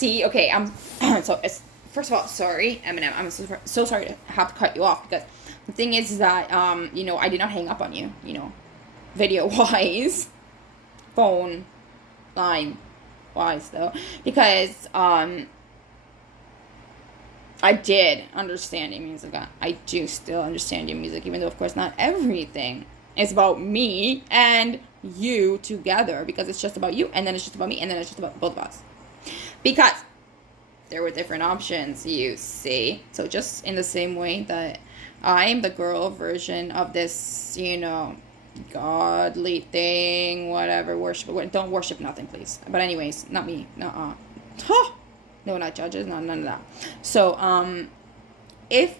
See, okay, I'm so first of all, sorry, Eminem. I'm so sorry to have to cut you off because the thing is that I did not hang up on you, video wise, phone line wise though, because I did understand your music. I do still understand your music, even though of course not everything is about me and you together, because it's just about you and then it's just about me and then it's just about both of us. Because there were different options, you see. So just in the same way that I'm the girl version of this, godly thing, whatever, worship. Don't worship nothing, please. But anyways, not me. Nuh-uh. Huh. No, not judges, none of that. So, if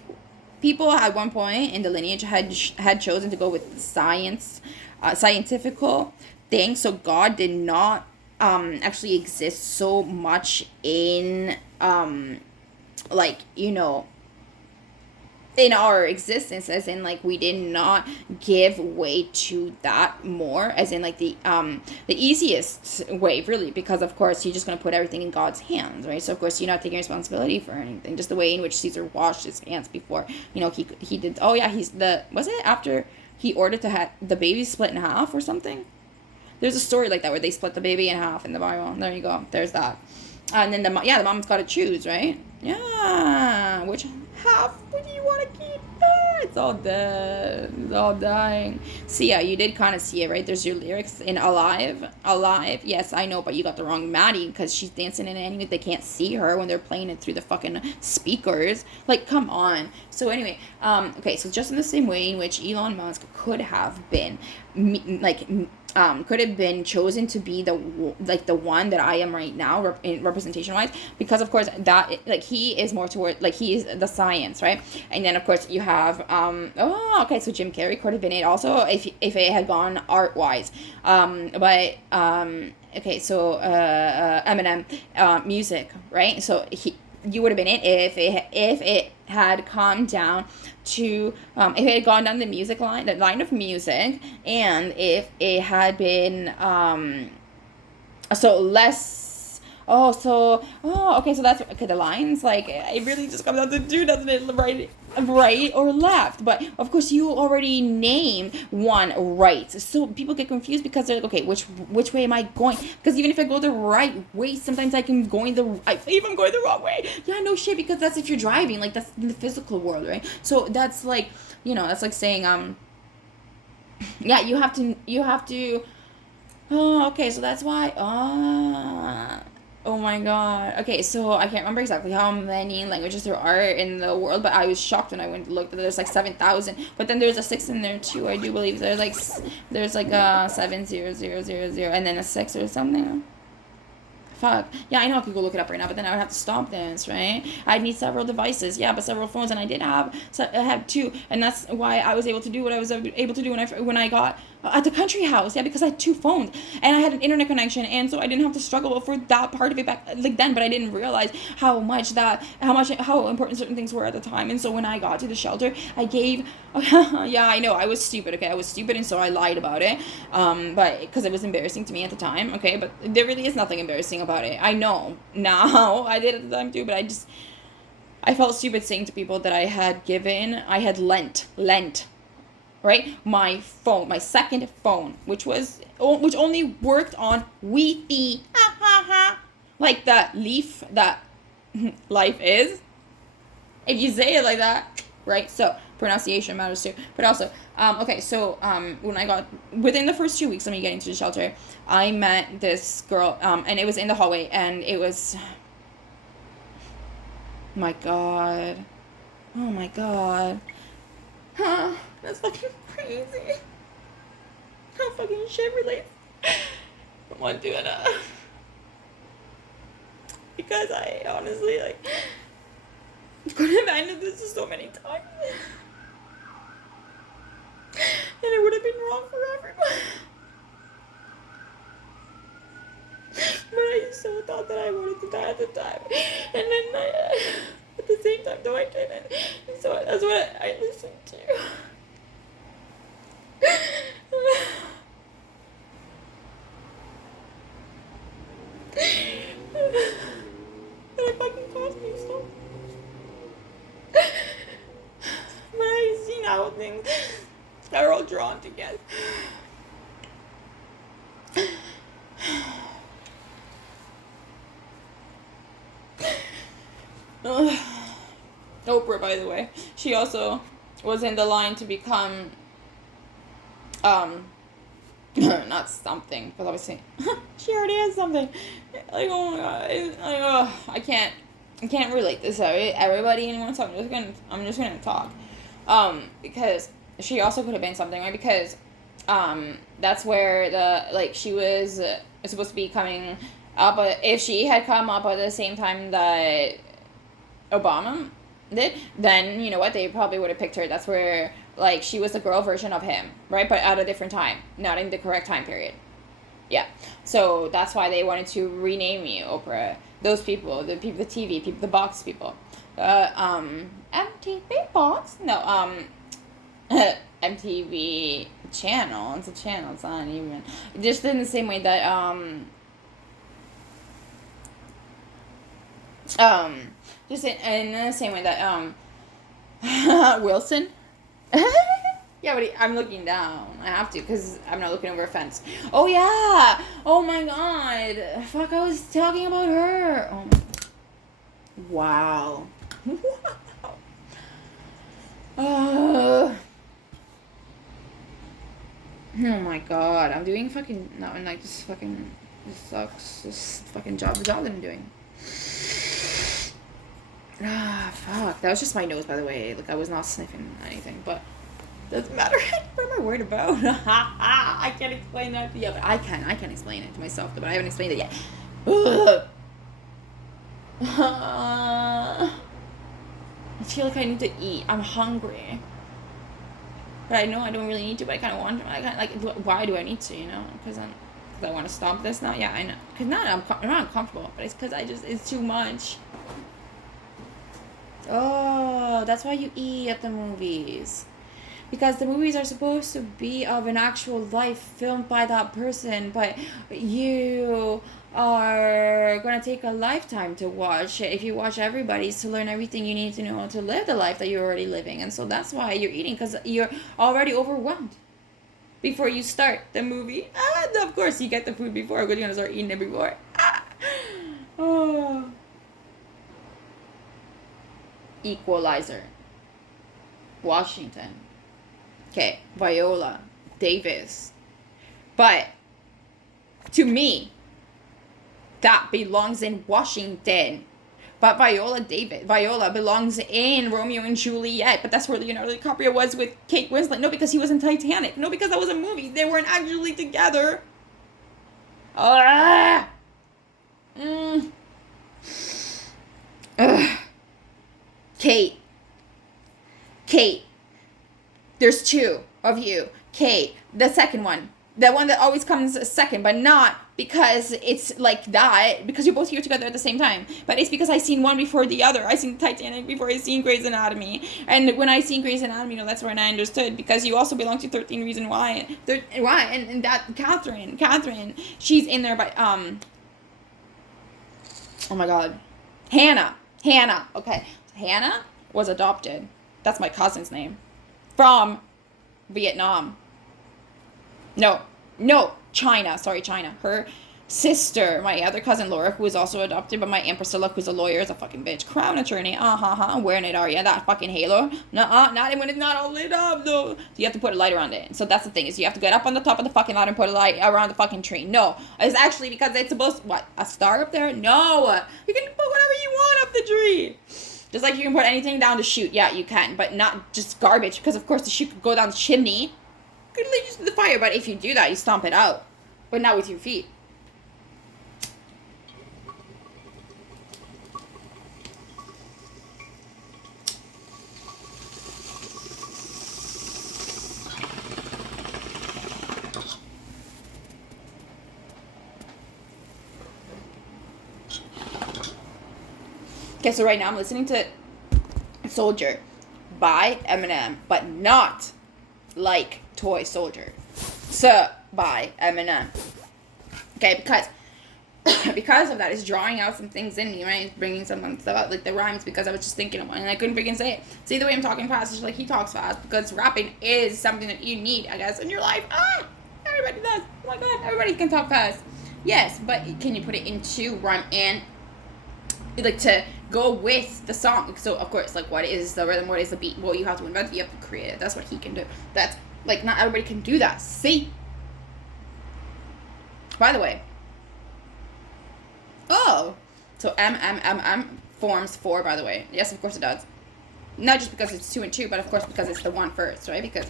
people at one point in the lineage had chosen to go with scientifical thing, so God did not actually exist so much in like in our existence, as in like we did not give way to that more, as in like the easiest way, really, because of course you're just going to put everything in God's hands, right? So of course you're not taking responsibility for anything, just the way in which Caesar washed his hands before he did. Oh yeah, was it after he ordered to have the baby split in half or something? There's a story like that where they split the baby in half in the Bible. There you go, there's that. And then the mom's got to choose, right? Yeah, which half would you want to keep? It's all dead. It's all dying. See, yeah, you did kind of see it, right? There's your lyrics in Alive. Alive. Yes, I know, but you got the wrong Maddie, because she's dancing in it anyway. They can't see her when they're playing it through the fucking speakers. Like, come on. So anyway, okay, so just in the same way in which Elon Musk could have been, could have been chosen to be the one that I am right now, in representation wise, because of course that he is more toward, he is the science, right? And then of course you have so Jim Carrey could have been it also, if it had gone art wise, but Eminem, music, right? So you would have been it if it had calmed down to if it had gone down the line of music, and if it had been so less. Okay, so that's okay. The lines, it really just comes down to two, doesn't it? Right or left. But of course, you already named one right, so people get confused because they're like, okay, which way am I going? Because even if I go the right way, sometimes I'm going the wrong way. Yeah, no shit, because that's if you're driving, that's in the physical world, right? So that's that's like saying yeah, you have to. Oh, okay, so that's why. Oh my god. Okay, so I can't remember exactly how many languages there are in the world, but I was shocked when I went to look. There's 7,000, but then there's a 6 in there too. I do believe there's a 70000, and then a 6 or something. Fuck. Yeah, I know I could go look it up right now, but then I would have to stop this, right? I'd need several devices. Yeah, but several phones, and I did have, so I had 2, and that's why I was able to do what I was able to do when I got at the country house. Yeah, because I had 2 phones, and I had an internet connection, and so I didn't have to struggle for that part of it back then. But I didn't realize how important certain things were at the time. And so when I got to the shelter, I gave. Yeah, I know I was stupid. Okay, I was stupid, and so I lied about it. But because it was embarrassing to me at the time. Okay, but there really is nothing embarrassing about it. I know now. I did at the time too, but I felt stupid saying to people that I had lent, right? My phone, my second phone, which only worked on Wi-Fi, like the leaf that life is. If you say it like that, right? So pronunciation matters too. But also, okay, so when I got within the first 2 weeks of me getting to the shelter, I met this girl, and it was in the hallway, and it was, my god, oh my god, huh? That's fucking crazy. How fucking shit relates. I want to do it because I honestly could have ended this so many times. And it would have been wrong for everyone. But I so thought that I wanted to die at the time. And then at the same time, though, I didn't. And so that's what I listened to. drawn together. Oprah, by the way, she also was in the line to become not something, because obviously she already has something. Like, oh my god, I can't relate this out. Everybody, anyone, so I'm just gonna talk, because she also could have been something, right? Because that's where she was supposed to be coming up. If she had come up at the same time that Obama did, then you know what, they probably would have picked her. That's where she was the girl version of him, right? But at a different time, not in the correct time period. Yeah, so that's why they wanted to rename me Oprah. Those people, the TV people, the box people, MTV box, no, MTV channel. It's a channel. It's not even just in the same way that just in the same way that Wilson. Yeah, but I'm looking down. I have to, because I'm not looking over a fence. Oh, yeah. Oh, my God. Fuck, I was talking about her. Oh, wow. Oh, my God. I'm doing fucking... No, and this fucking... This sucks. This fucking job. The job that I'm doing. Fuck. That was just my nose, by the way. I was not sniffing anything, but... Doesn't matter. What am I worried about? I can't explain that. Yeah, but I can explain it to myself, but I haven't explained it yet. I feel like I need to eat. I'm hungry. But I know I don't really need to, but I kind of want to. Why do I need to, Because I want to stop this now? Yeah, I know. Because I'm not uncomfortable, but it's because it's too much. Oh, that's why you eat at the movies. Because the movies are supposed to be of an actual life filmed by that person, but you are going to take a lifetime to watch. If you watch everybody's to learn everything you need to know to live the life that you're already living. And so that's why you're eating, because you're already overwhelmed before you start the movie. And of course you get the food before, because you're going to start eating it before. Oh. Equalizer. Washington. Okay, Viola Davis. But to me, that belongs in Washington. But Viola belongs in Romeo and Juliet. But that's where Leonardo DiCaprio was with Kate Winslet. No, because he was in Titanic. No, because that was a movie. They weren't actually together. Kate. There's two of you. Kate, the second one. The one that always comes second, but not because it's like that, because you're both here together at the same time. But it's because I seen one before the other. I seen Titanic before I seen Grey's Anatomy. And when I seen Grey's Anatomy, that's when I understood, because you also belong to 13 Reasons Why. Why? And that Catherine, she's in there by, oh my God. Hannah. Okay. Hannah was adopted. That's my cousin's name. From Vietnam. No, China. Sorry, China. Her sister, my other cousin Laura, who is also adopted, but my Aunt Priscilla, who's a lawyer, is a fucking bitch. Crown attorney. Wearing it, are you? That fucking halo. Nuh-uh, not when it's not all lit up, though. So you have to put a light around it. So that's the thing, is you have to get up on the top of the fucking ladder and put a light around the fucking tree. No, it's actually because it's supposed to, what, a star up there? No, you can put whatever you want up the tree. Just like you can put anything down the chute. Yeah, you can, but not just garbage, because of course the chute could go down the chimney. You could leave just the fire, but if you do that, you stomp it out. But not with your feet. Okay, so right now I'm listening to Soldier by Eminem, but not like Toy Soldier. So, by Eminem. Okay, because because of that, it's drawing out some things in me, right? It's bringing some stuff out, like the rhymes, because I was just thinking of one and I couldn't freaking say it. See the way I'm talking fast, it's like he talks fast, because rapping is something that you need, I guess, in your life. Everybody does. Oh my god, everybody can talk fast. Yes, but can you put it into rhyme and like to go with the song? So of course, like, what is the rhythm, what is the beat? Well, you have to invent it, you have to create it. That's what he can do. That's like, not everybody can do that. See, by the way, oh, so M forms 4, by the way. Yes, of course it does. Not just because it's 2 and 2, but of course because it's the one first, right? Because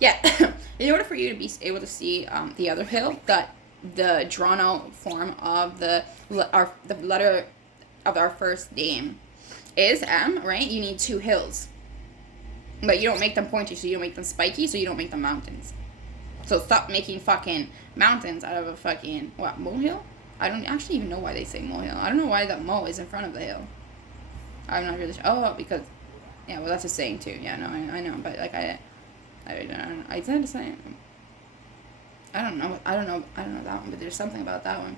yeah, in order for you to be able to see the other hill, that the drawn out form of the letter of our first name is M, right? You need 2 hills, but you don't make them pointy, so you don't make them spiky, so you don't make them mountains. So stop making fucking mountains out of a fucking molehill. I don't actually even know why they say molehill. I don't know why that mo is in front of the hill. I'm not really sure. Oh, because yeah, well, that's a saying too. Yeah, no, I know, but like I tend to say, I don't know that one, but there's something about that one.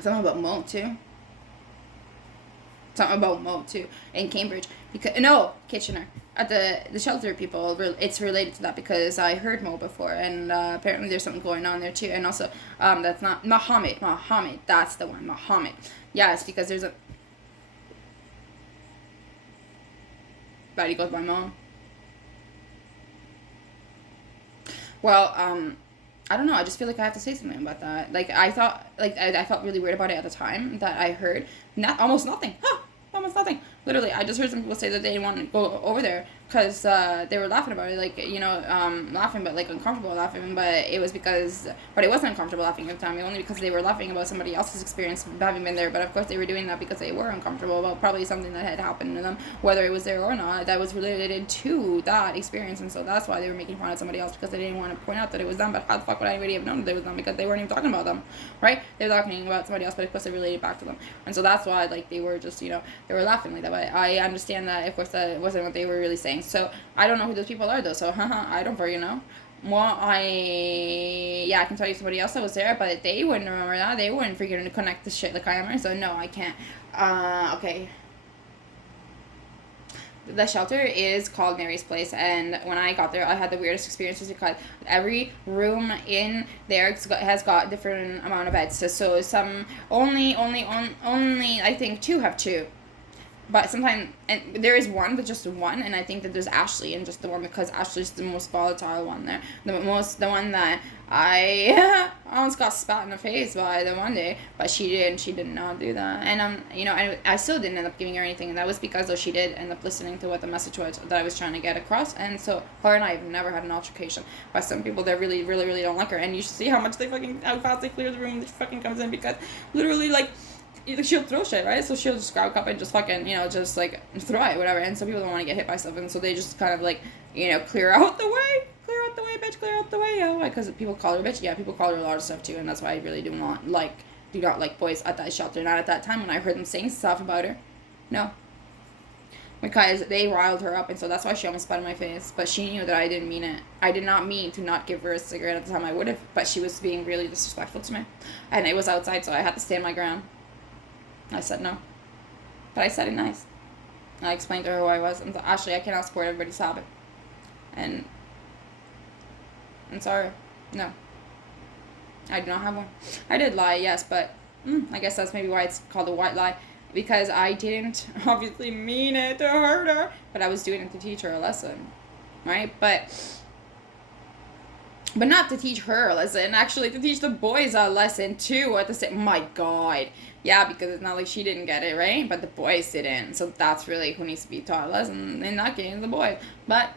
Something about mo too. Something about mo too in Cambridge, because no, Kitchener, at the shelter people. It's related to that because I heard mo before, and apparently there's something going on there too. And also, that's not Muhammad. That's the one, Muhammad. Yes, because there's a. But he goes by mom. Well, I don't know. I just feel like I have to say something about that. Like, I thought, like, I felt really weird about it at the time that I heard almost nothing. Almost nothing. Literally, I just heard some people say that they didn't want to go over there because they were laughing about it, like, you know, laughing, but like uncomfortable laughing, but it was because, but it wasn't uncomfortable laughing at the time, only because they were laughing about somebody else's experience having been there, but of course they were doing that because they were uncomfortable about probably something that had happened to them, whether it was there or not, that was related to that experience, and so that's why they were making fun of somebody else, because they didn't want to point out that it was them, but how the fuck would anybody have known that it was them, because they weren't even talking about them, right? They were talking about somebody else, but of course they related back to them, and so that's why, like, they were just, you know, they were laughing like that, but I understand that, of course, that wasn't what they were really saying, so I don't know who those people are, though, so I don't fucking know. Well, I can tell you somebody else that was there, but they wouldn't remember that. They wouldn't freaking connect the shit like I am, so no, I can't. Okay. The shelter is called Mary's Place, and when I got there, I had the weirdest experiences because every room in there has got different amount of beds. So some only I think 2 have 2. But sometimes, and there is one, but just one, and I think that there's Ashley and just the one, because Ashley's the most volatile one there. The one that I almost got spat in the face by the one day, but she did not do that. And, you know, I still didn't end up giving her anything, and that was because, though, she did end up listening to what the message was that I was trying to get across, and so her and I have never had an altercation. But some people that really, really, really don't like her, and you should see how fast they clear the room that she fucking comes in, because literally, like, she'll throw shit, right? So she'll just grab a cup and just fucking, you know, just like throw it, whatever. And some people don't want to get hit by stuff, and so they just kind of like, you know, clear out the way, bitch, clear out the way, yo. Because people call her bitch. Yeah, people call her a lot of stuff too, and that's why I really do not like boys at that shelter. Not at that time when I heard them saying stuff about her. No. Because they riled her up, and so that's why she almost spat in my face. But she knew that I didn't mean it. I did not mean to not give her a cigarette at the time. I would have, but she was being really disrespectful to me. And it was outside, so I had to stand my ground. I said no. But I said it nice. I explained to her who I was. And Ashley, I cannot support everybody's habit. And I'm sorry. No. I do not have one. I did lie, yes, but I guess that's maybe why it's called a white lie. Because I didn't obviously mean it to hurt her. But I was doing it to teach her a lesson. Right? But not to teach her a lesson, actually to teach the boys a lesson too at the same. My God. Yeah, because it's not like she didn't get it, right? But the boys didn't. So that's really who needs to be taught a lesson. In that case, the boy. But,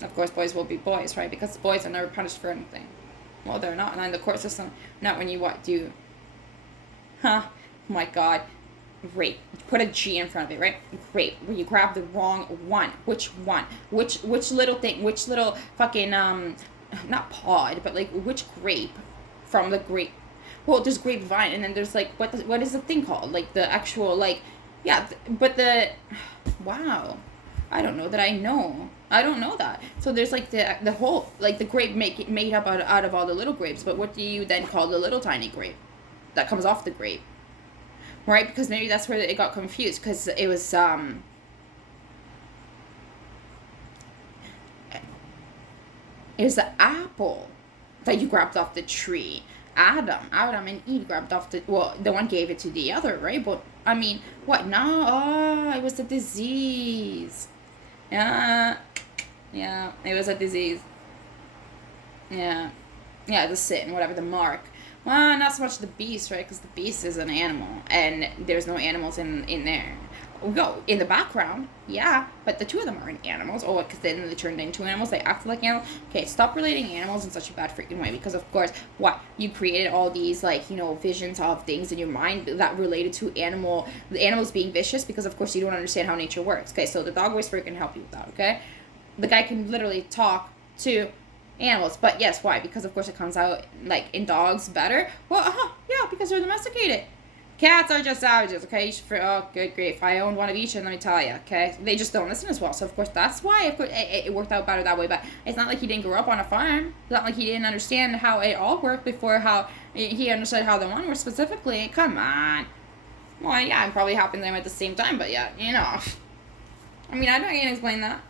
of course, boys will be boys, right? Because boys are never punished for anything. Well, they're not. And in the court system, not when you do. Oh my God. Rape. Put a G in front of it, right? Rape. Where you grab the wrong one. Which one? Which little thing? Which little fucking, not pod, but like, which grape from the grape? Well, there's grapevine, and then there's like, what is the thing called? Like the actual, like, yeah, but wow, I don't know that I know. I don't know that. So there's like the whole, like the grape made up out of all the little grapes, but what do you then call the little tiny grape? that comes off the grape, right? Because maybe that's where it got confused, because it was the apple that you grabbed off the tree. Adam and Eve grabbed off the, well, the one gave it to the other, right? But I mean, what? No, oh, it was the disease. Yeah, yeah, it was a disease. Yeah, yeah, the sin, whatever, the mark. Well, not so much the beast, right? Because the beast is an animal, and there's no animals in there. Go in the background, yeah, but the two of them aren't animals. Oh, because then they turned into animals. They acted like animals. Okay, stop relating animals in such a bad freaking way. Because of course, what you created all these like visions of things in your mind that related to the animals being vicious. Because of course you don't understand how nature works. Okay, so the dog whisperer can help you with that. Okay, the guy can literally talk to animals, but yes, why? Because of course it comes out like in dogs better. Well, yeah, because they're domesticated. Cats are just savages, okay? Oh, good grief. I own one of each, and let me tell you, okay? They just don't listen as well. So, of course, that's why it worked out better that way. But it's not like he didn't grow up on a farm. It's not like he didn't understand how it all worked before how he understood how the one works specifically. Come on. Well, yeah, it probably happened to him at the same time, but yeah, I mean, I don't even explain that.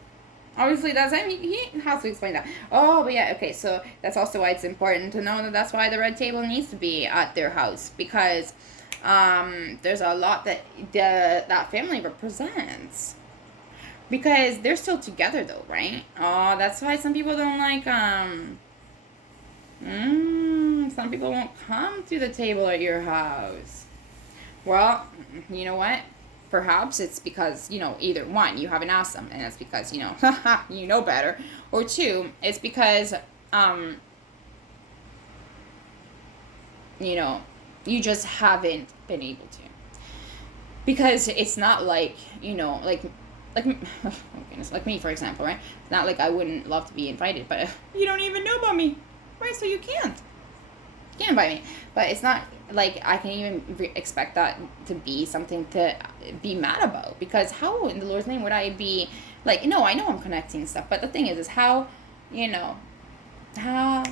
Obviously, he has to explain that. Oh, but yeah, okay, so that's also why it's important to know that that's why the red table needs to be at their house. Because there's a lot that that family represents, because they're still together though, right? Oh, that's why some people don't like some people won't come to the table at your house. Well, you know what, perhaps it's because either one, you haven't asked them, and that's because you know better, or two, it's because you just haven't been able to, because it's not like like oh goodness, like me, for example, right? It's not like I wouldn't love to be invited, but you don't even know about me, right? So you can't invite me. But it's not like I can even expect that to be something to be mad about, because how in the Lord's name would I be like, no, I know I'm connecting stuff, but the thing is how how.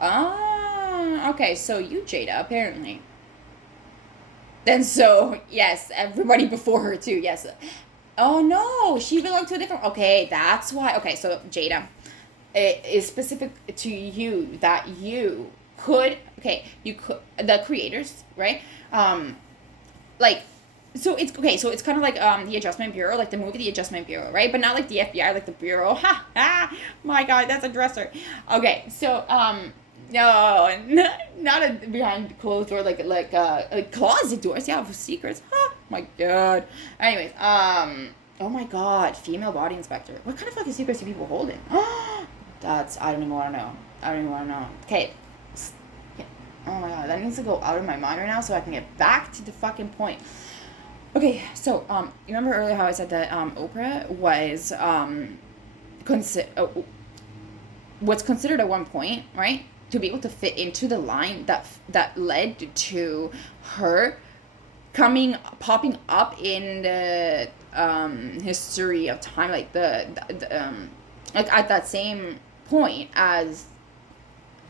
Ah, okay, so you, Jada, apparently. And so, yes, everybody before her, too, yes. Oh, no, she belonged to a different... Okay, that's why... Okay, so, Jada, it is specific to you that you could... Okay, you could... The creators, right? Like... So it's okay. So it's kind of like the Adjustment Bureau, like the movie The Adjustment Bureau, right? But not like the FBI, like the Bureau. Ha ha! My God, that's a dresser. Okay, so no, not a behind closed door, like closet doors. Yeah, for secrets. Ha! My God. Anyways, oh my God, female body inspector. What kind of fucking secrets do people hold in? I don't even want to know. I don't even want to know. Okay. Oh my God, that needs to go out of my mind right now so I can get back to the fucking point. Okay, so you remember earlier how I said that Oprah was what's considered at one point, right, to be able to fit into the line that led to her popping up in the history of time, like the like at that same point as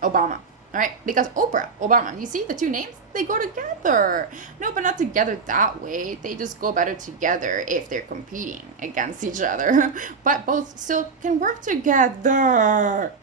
Obama. Right? Because Oprah, Obama, you see the two names? They go together. No, but not together that way. They just go better together if they're competing against each other. But both still can work together.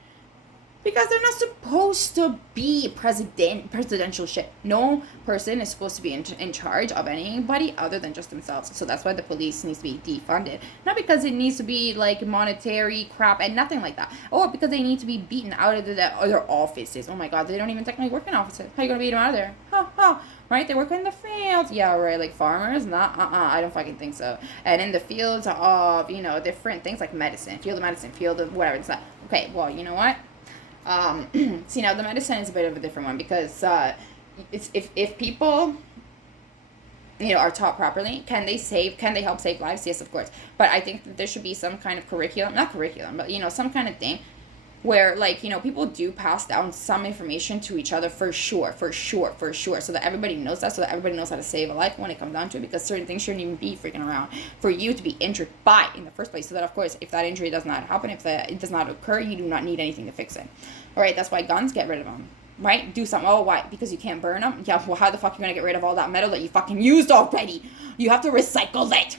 Because they're not supposed to be presidential shit. No person is supposed to be in charge of anybody other than just themselves. So that's why the police needs to be defunded. Not because it needs to be like monetary crap and nothing like that. Or because they need to be beaten out of their offices. Oh my God, they don't even technically work in offices. How are you going to beat them out of there? Right? They work in the fields. Yeah, right, like farmers? I don't fucking think so. And in the fields of, different things like medicine. Field of medicine, field of whatever. It's not. Okay, well, you know what? See, now the medicine is a bit of a different one, because it's if people are taught properly, can they help save lives? Yes, of course. But I think that there should be some kind of not curriculum, but some kind of thing where people do pass down some information to each other for sure, so that everybody knows that, so that everybody knows how to save a life when it comes down to it, because certain things shouldn't even be freaking around for you to be injured by in the first place, so that of course if that injury does not happen, if it does not occur, you do not need anything to fix it. All right, that's why guns, get rid of them. right? Do something. Oh, why? Because you can't burn them? Yeah, well, how the fuck are you gonna get rid of all that metal that you fucking used already? You have to recycle it.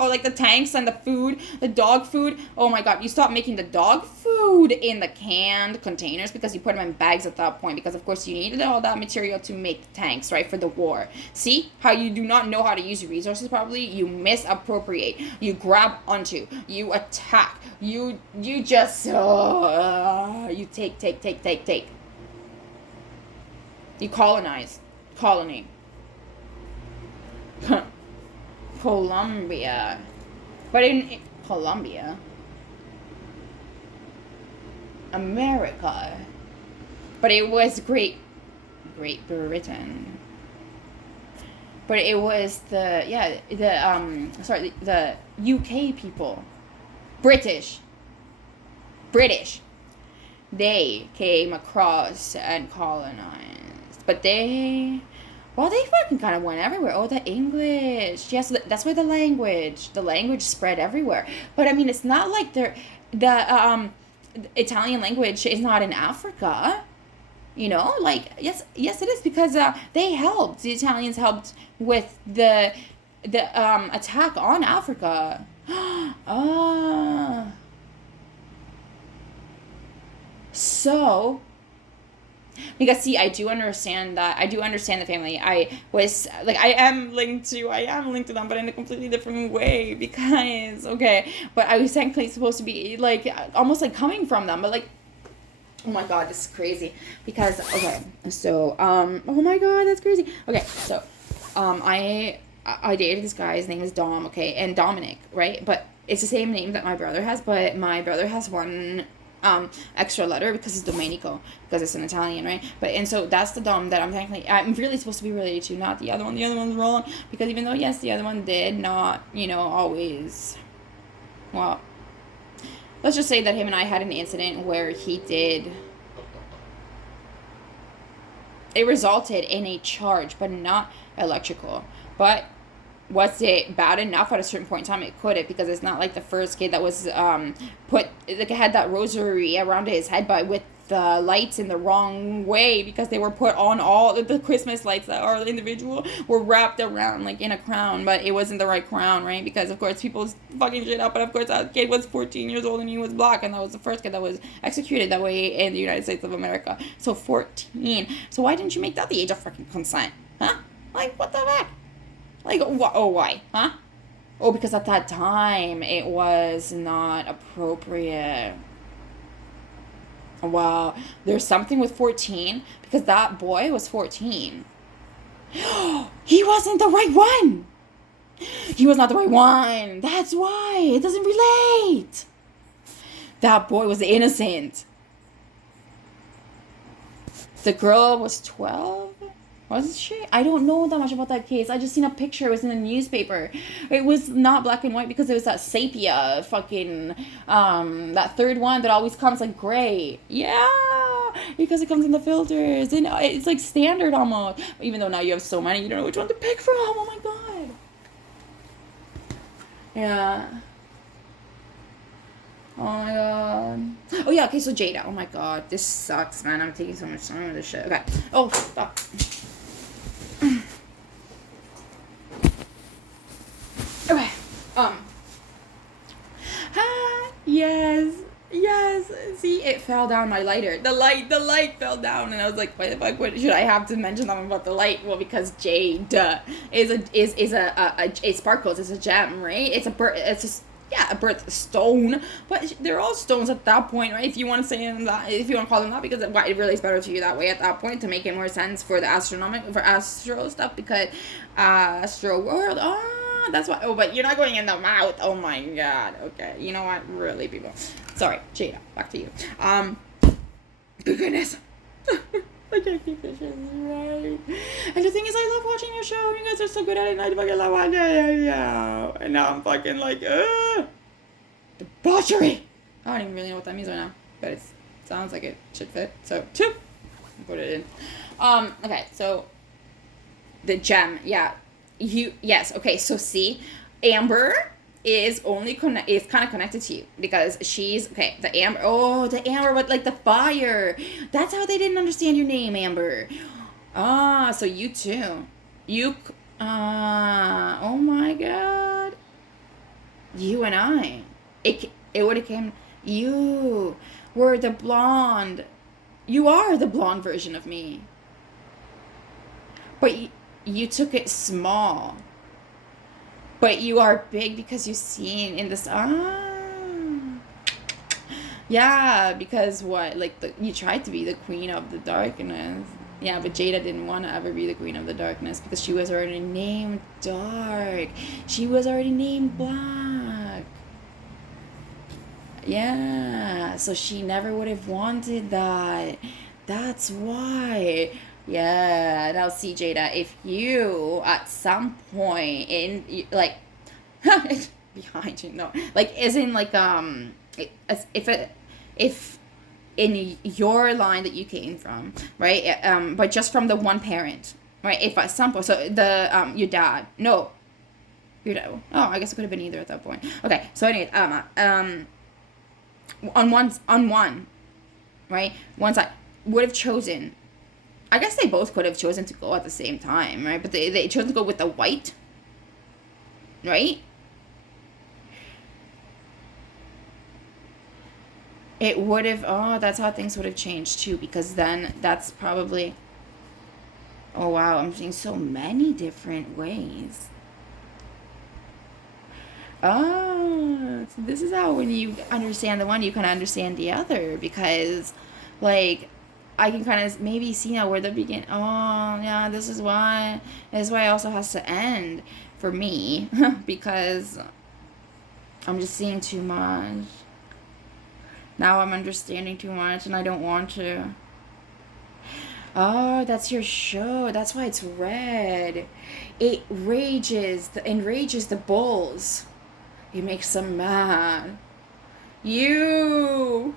Oh, like the tanks and the food, the dog food. Oh my god, you stop making the dog food in the canned containers because you put them in bags at that point because, of course, you needed all that material to make the tanks, right, for the war. See how you do not know how to use your resources properly? You misappropriate. You grab onto. You attack. You just, you take. You colonize. Colony. Colombia. But in Colombia. America. But it was Great Britain. But it was the UK people. British. They came across and colonized. But they fucking kind of went everywhere. Oh, the English. Yes, that's why the language spread everywhere. But I mean, it's not like the Italian language is not in Africa. You know, like, yes, it is because they helped. The Italians helped with the attack on Africa. So, because see, I do understand the family. I am linked to them, but in a completely different way because, okay, but I was technically supposed to be like almost like coming from them, but like, oh my god, this is crazy because, okay, so oh my god, that's crazy. Okay, so I dated this guy. His name is Dom, okay, and Dominic, right? But it's the same name that my brother has, but my brother has one extra letter because it's Domenico, because it's an Italian, right? But and so that's the Dom that I'm really supposed to be related to, not the other one. The other one's wrong because even though yes, the other one did not, always, well, let's just say that him and I had an incident where it resulted in a charge, but not electrical. But was it bad enough at a certain point in time? It couldn't, because it's not like the first kid that was had that rosary around his head, but with the lights in the wrong way, because they were put on all the Christmas lights that are individual were wrapped around like in a crown, but it wasn't the right crown, right? Because of course people fucking shit up, but of course that kid was 14 years old and he was black, and that was the first kid that was executed that way in the United States of America. So 14. So why didn't you make that the age of freaking consent? Huh? Like, what the heck? Like, why? Huh? Oh, because at that time, it was not appropriate. Wow. There's something with 14, because that boy was 14. He wasn't the right one! He was not the right one! That's why! It doesn't relate! That boy was innocent. The girl was 12? Wasn't she? I don't know that much about that case. I just seen a picture. It was in the newspaper. It was not black and white because it was that sepia fucking, that third one that always comes like gray. Yeah, because it comes in the filters. And it's like standard almost. Even though now you have so many, you don't know which one to pick from. Oh my god. Yeah. Oh my god. Oh yeah, okay, so Jada. Oh my god. This sucks, man. I'm taking so much time with this shit. Okay. Oh, fuck. Okay. Yes. See, it fell down my lighter. The light fell down, and I was like, "Why the fuck? What should I have to mention something about the light?" Well, because jade is it sparkles. It's a gem, right? It's a birthstone, but they're all stones at that point, right? If you want to say them that, if you want to call them that, because it relates better to you that way at that point to make it more sense for the astro stuff, because astro world. That's why. Oh, but you're not going in the mouth. Oh my god. Okay. You know what? Really, people. Sorry, Jada. Back to you. Good goodness. I can't keep this shit right. And the thing is, I love watching your show. You guys are so good at it, and I fucking love watching it. Yeah. And now I'm fucking like, debauchery. I don't even really know what that means right now, but it sounds like it should fit. So, put it in. Okay. So, the gem. Yeah. Yes. Okay. So see, Amber is only is kind of connected to you because she's okay. The Amber, oh, the Amber, but like the fire. That's how they didn't understand your name, Amber. Ah, so you too. You, oh my God. You and I. It would have came. You were the blonde. You are the blonde version of me. But you took it small. But you are big because you've seen in this. Yeah, because what? Like, you tried to be the queen of the darkness. Yeah, but Jada didn't want to ever be the queen of the darkness because she was already named dark. She was already named black. Yeah, so she never would have wanted that. That's why. Yeah, now see, Jada, if you at some point in like behind you, no, like isn't like if it if in your line that you came from, right? But just from the one parent, right? If at some point, so the your dad, no, your dad. Oh, I guess it could have been either at that point. Okay, so anyways, on one, right? One side would have chosen. I guess they both could have chosen to go at the same time, right? But they chose to go with the white, right? It would have. Oh, that's how things would have changed too. Because then that's probably. Oh wow, I'm seeing so many different ways. Oh, so this is how when you understand the one, you kind of understand the other because, like, I can kind of maybe see now where the begin. Oh, yeah, this is why. This is why it also has to end for me because I'm just seeing too much. Now I'm understanding too much and I don't want to. Oh, that's your show. That's why it's red. It enrages the bulls. It makes them mad. You,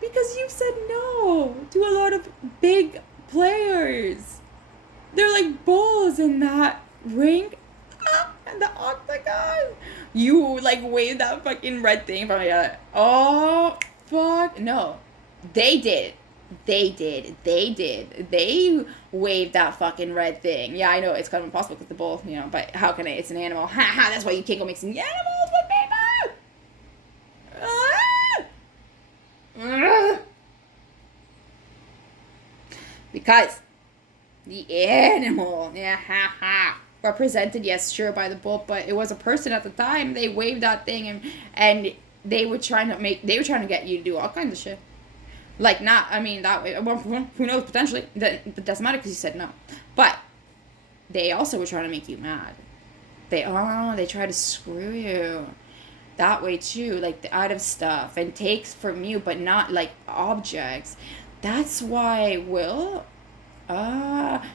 because you said no to a lot of big players. They're like bulls in that ring and the octagon. You like waved that fucking red thing from my oh fuck no, they did. They waved that fucking red thing. Yeah, I know it's kind of impossible because the bull, but how can it? It's an animal. Ha ha, that's why you can't go mixing animals with people! Because the animal, yeah, ha ha, represented, yes, sure, by the bull, but it was a person at the time. They waved that thing and they were trying to get you to do all kinds of shit. Like, not, I mean, that way. Well, who knows, potentially. That doesn't matter because you said no. But they also were trying to make you mad. They try to screw you. That way, too. Like, out of stuff. And takes from you, but not, like, objects. That's why Will,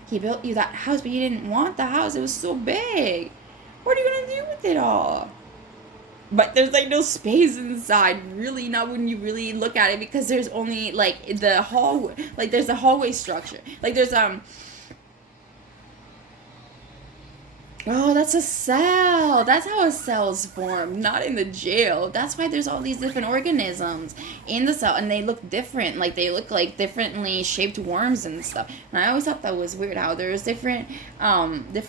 he built you that house, but you didn't want the house. It was so big. What are you going to do with it all? But there's like no space inside, really, not when you really look at it, because there's only like the hallway, like there's a hallway structure, like there's oh, that's a cell. That's how a cell's formed, not in the jail. That's why there's all these different organisms in the cell, and they look different. Like they look like differently shaped worms and stuff. And I always thought that was weird how there's different, yeah.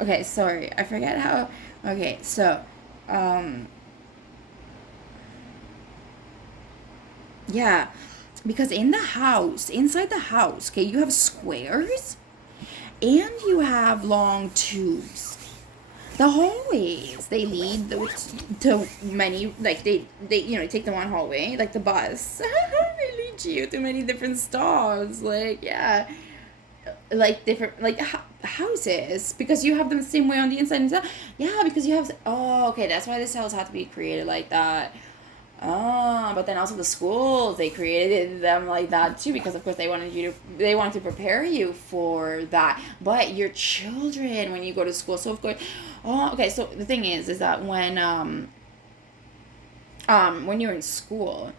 Okay, sorry. I forget how. Okay, so, um, yeah, because inside the house, okay, you have squares and you have long tubes. The hallways, they lead to many, like they take the one hallway, like the bus. They lead you to many different stalls, like, yeah, like different, like houses, because you have them the same way on the inside and stuff. Yeah, because you have, oh, okay, that's why the cells have to be created like that. Oh, but then also the schools, they created them like that too, because of course they wanted to prepare you for that. But your children, when you go to school, so of course, oh, okay. So the thing is that when you're in school,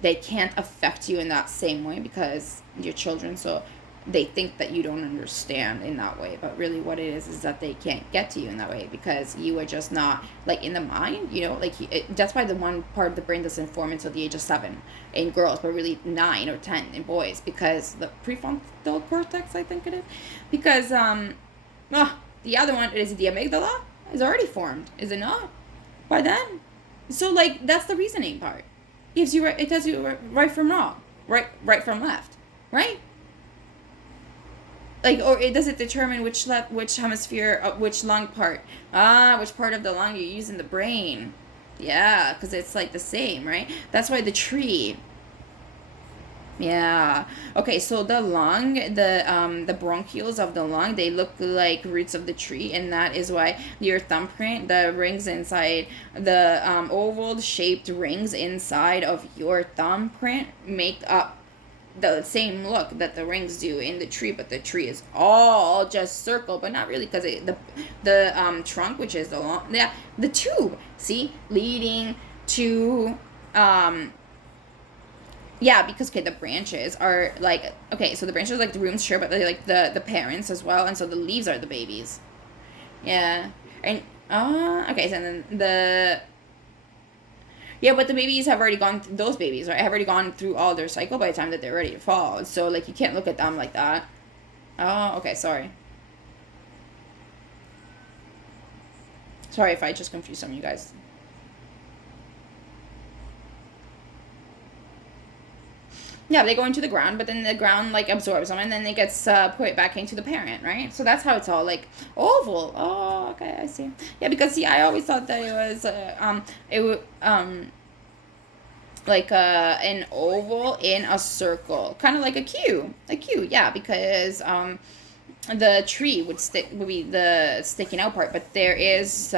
they can't affect you in that same way because your children. So they think that you don't understand in that way, but really what it is that they can't get to you in that way because you are just not like in the mind, like that's why the one part of the brain doesn't form until the age of 7 in girls, but really 9 or 10 in boys, because the prefrontal cortex, I think it is, because the other one is the amygdala is already formed, is it not, by then? So like that's the reasoning part. It tells you right from wrong, right from left, right? Like, or does it determine which hemisphere, which lung part, which part of the lung you use in the brain? Yeah, because it's like the same, right? That's why the tree. Yeah. Okay, so the lung, the bronchioles of the lung, they look like roots of the tree, and that is why your thumbprint, the rings inside, the oval shaped rings inside of your thumbprint make up the same look that the rings do in the tree, but the tree is all just circle, but not really, because the trunk, which is the long, yeah, the tube, see, leading to yeah, because okay, the branches are like, okay, so the branches are like the rooms, sure, but they're like the parents as well, and so the leaves are the babies. Yeah. And okay, so then the yeah, but the babies have already gone those babies, right, have already gone through all their cycle by the time that they're ready to fall. So like you can't look at them like that. Oh, okay, sorry. Sorry if I just confused some of you guys. Yeah, they go into the ground, but then the ground like absorbs them, and then it gets put back into the parent, right? So that's how it's all like oval. Oh, okay, I see. Yeah, because see, I always thought that it was it would like an oval in a circle, kind of like a Q. Yeah, because the tree would be the sticking out part, but there is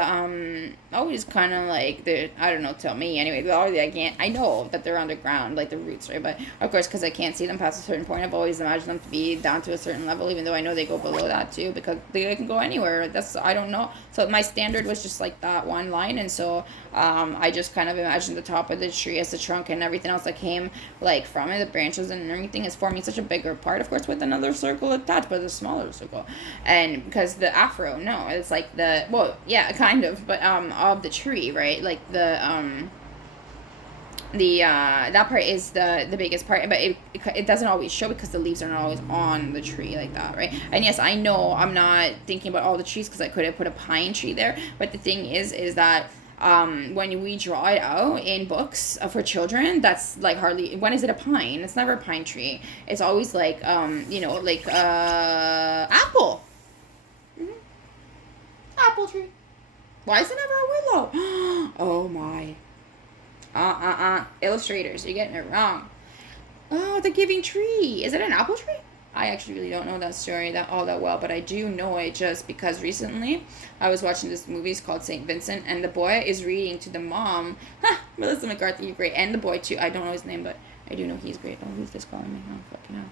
always kind of like the, I don't know, tell me anyway, but always I know that they're underground, like the roots, right? But of course, because I can't see them past a certain point, I've always imagined them to be down to a certain level, even though I know they go below that too, because they can go anywhere. That's, I don't know. So my standard was just like that one line, and so I just kind of imagined the top of the tree as the trunk, and everything else that came like from it, the branches and everything, is forming such a bigger part, of course, with another circle attached, but a smaller circle. And because the afro, no, it's like the, well, yeah, kind of, but of the tree, right? Like the that part is the biggest part, but it doesn't always show because the leaves are not always on the tree like that, right? And yes, I know I'm not thinking about all the trees because I could have put a pine tree there, but the thing is that when we draw it out in books for children, that's like hardly, when is it a pine? It's never a pine tree. It's always like like apple. Mm-hmm. Apple tree. Why is it never a willow? Oh my. Illustrators, you're getting it wrong. Oh, the giving tree. Is it an apple tree? I actually really don't know that story all that well, but I do know it just because recently I was watching this movie. It's called St. Vincent, and the boy is reading to the mom. Melissa McCarthy, you're great. And the boy too. I don't know his name, but I do know he's great. Oh, who's this calling me? Oh, fucking hell.